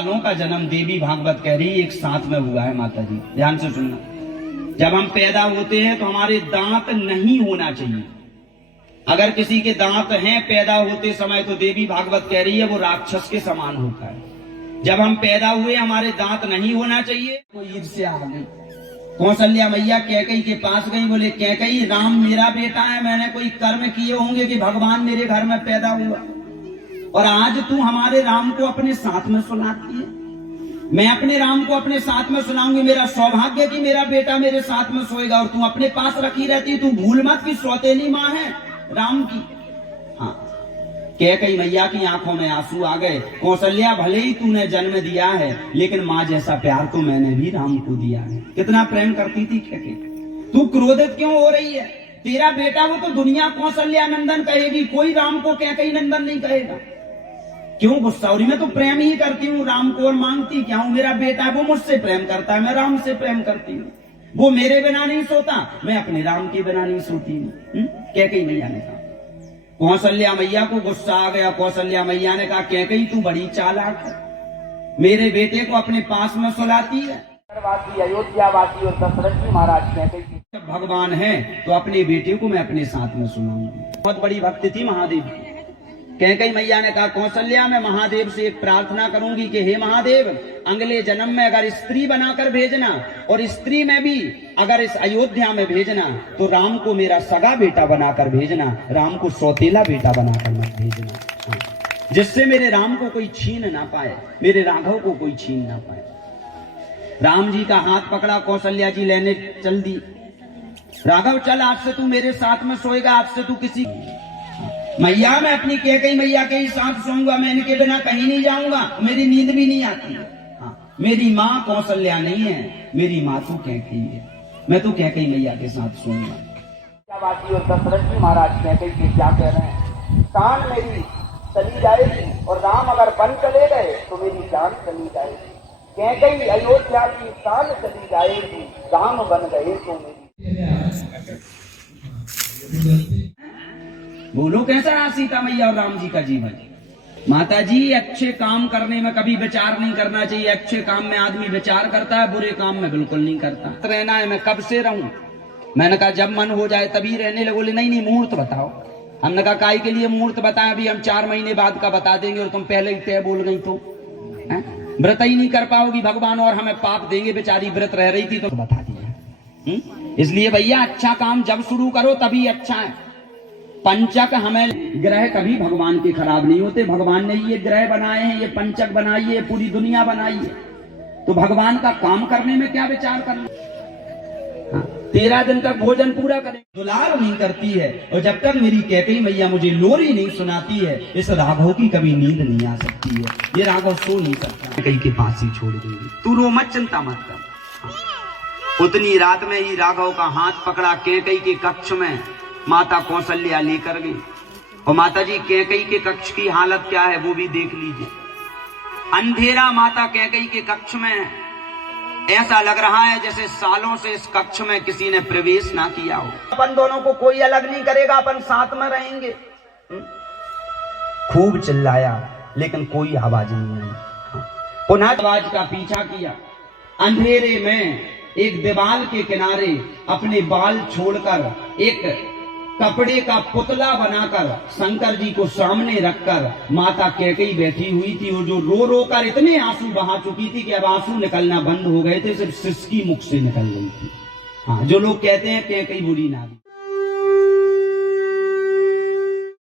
सालों का जन्म देवी भागवत कह रही एक साथ में हुआ है। माता जी ध्यान से सुनना, जब हम पैदा होते हैं तो हमारे दांत नहीं होना चाहिए। अगर किसी के दांत हैं पैदा होते समय तो देवी भागवत कह रही है वो राक्षस के समान होता है। जब हम पैदा हुए हमारे दांत नहीं होना चाहिए। कोई ईर्ष्या आ गई, कौशल्या मैया कैकई के पास गई, बोले कैकई राम मेरा बेटा है, मैंने कोई कर्म किए होंगे कि भगवान मेरे घर में पैदा हुआ और आज तू हमारे राम को अपने साथ में सुलाती है। मैं अपने राम को अपने साथ में सुनाऊंगी, मेरा सौभाग्य कि मेरा बेटा मेरे साथ में सोएगा और तू अपने पास रखी रहती। तू भूल मत कि सौतेली माँ है राम की। हाँ, कैकई मैया की आंखों में आंसू आ गए। कौशल्या भले ही तूने जन्म दिया है लेकिन माँ जैसा प्यार तो मैंने भी राम को दिया है। कितना प्रेम करती थी कैकई। तू क्रोधित क्यों हो रही है? तेरा बेटा वो तो दुनिया कौशल्या नंदन कहेगी, कोई राम को कैकई नंदन नहीं कहेगा। क्यों गुस्सा हो रही? मैं तो प्रेम ही करती हूँ राम को और मांगती क्या हूँ, मेरा बेटा है वो मुझसे प्रेम करता है, मैं राम से प्रेम करती हूँ। वो मेरे बिना नहीं सोता, मैं अपने राम के बिना नहीं सोती हूँ। कैकई मैया ने कहा। कौशल्या मैया को गुस्सा आ गया। कौशल्या मैया ने कहा कैकई तू बड़ी चालाक है, मेरे बेटे को अपने पास में सुलाती है। अयोध्यावासी और दशरथ जी महाराज कैकई जब भगवान है तो अपने बेटे को मैं अपने साथ में सुनाऊंगी। बहुत बड़ी भक्ति थी महादेव की। कैकई मैया ने कहा कौशल्या मैं महादेव से एक प्रार्थना करूंगी कि हे महादेव अगले जन्म में अगर स्त्री बनाकर भेजना और स्त्री में भी अगर इस अयोध्या में भेजना तो राम को मेरा सगा बेटा बनाकर भेजना, राम को सौतेला बेटा बनाकर मत भेजना, जिससे मेरे राम को कोई छीन ना पाए, मेरे राघव को कोई छीन ना पाए। राम जी का हाथ पकड़ा, कौशल्या जी लेने चल दी। राघव चल, आज से तू मेरे साथ में सोएगा, आज से तू किसी मैया मैं अपनी कैकई मैया के ही साथ सोऊंगा, मैं इनके बिना कहीं नहीं जाऊंगा, मेरी नींद भी नहीं आती। हाँ, मेरी माँ कौशल्या नहीं है, मेरी माँ तो कैकई है, मैं तो कैकई मैया के साथ सोऊंगा। और दशरथ जी महाराज कैकई के क्या कह रहे हैं, शान मेरी चली जाएगी और राम अगर बन चले गए तो मेरी जान चली जाएगी। कैकई अयोध्या की शान चली जाएगी, राम बन गए तो मेरी। बोलो कैसा रहा सीता मैया और राम जी का जीवन? माता जी अच्छे काम करने में कभी विचार नहीं करना चाहिए। अच्छे काम में आदमी विचार करता है, बुरे काम में बिल्कुल नहीं करता। रहना है, मैं कब से रहूं? मैंने कहा जब मन हो जाए तभी रहने लगे। बोले नहीं मुहूर्त बताओ। हमने कहा काई के लिए मुहूर्त बताएं? अभी हम 4 महीने बाद का बता देंगे और तुम पहले ही तय बोल गई तो व्रत ही नहीं कर पाओगी भगवान और हमें पाप देंगे। बेचारी व्रत रह रही थी तो बता दिया। इसलिए भैया अच्छा काम जब शुरू करो तभी अच्छा है। पंचक हमें ग्रह कभी भगवान के खराब नहीं होते। भगवान ने ये ग्रह बनाए हैं, ये पंचक बनाई है, पूरी दुनिया बनाई है, तो भगवान का काम करने में क्या विचार करना। 13 दिन तक भोजन पूरा करें, दुलार नहीं करती है और जब तक मेरी कैकई मैया मुझे लोरी नहीं सुनाती है इस राघव की कभी नींद नहीं आ सकती है। ये राघव सो नहीं सकता। कैकई के पास ही छोड़ दूंगी, तू रो मत, चिंता मत कर। उतनी रात में ही राघव का हाथ पकड़ा, कैकई के कक्ष में माता कौशल्या लेकर गई। और माता जी कैकई के कक्ष की हालत क्या है वो भी देख लीजिए। अंधेरा माता कैकई के कक्ष में, ऐसा लग रहा है जैसे सालों से इस कक्ष में किसी ने प्रवेश ना किया हो। अपन दोनों को कोई अलग नहीं करेगा, अपन साथ में रहेंगे। खूब चिल्लाया लेकिन कोई आवाज नहीं आई। पुनः आवाज का पीछा किया। अंधेरे में एक दीवार के किनारे अपने बाल छोड़कर एक कपड़े का पुतला बनाकर शंकर जी को सामने रखकर माता कैकई बैठी हुई थी। वो जो रो रो कर इतने आंसू बहा चुकी थी कि अब आंसू निकलना बंद हो गए थे, सिर्फ सिसकी मुख से निकल रही थी। हाँ, जो लोग कहते हैं कैकई बुरी नारी।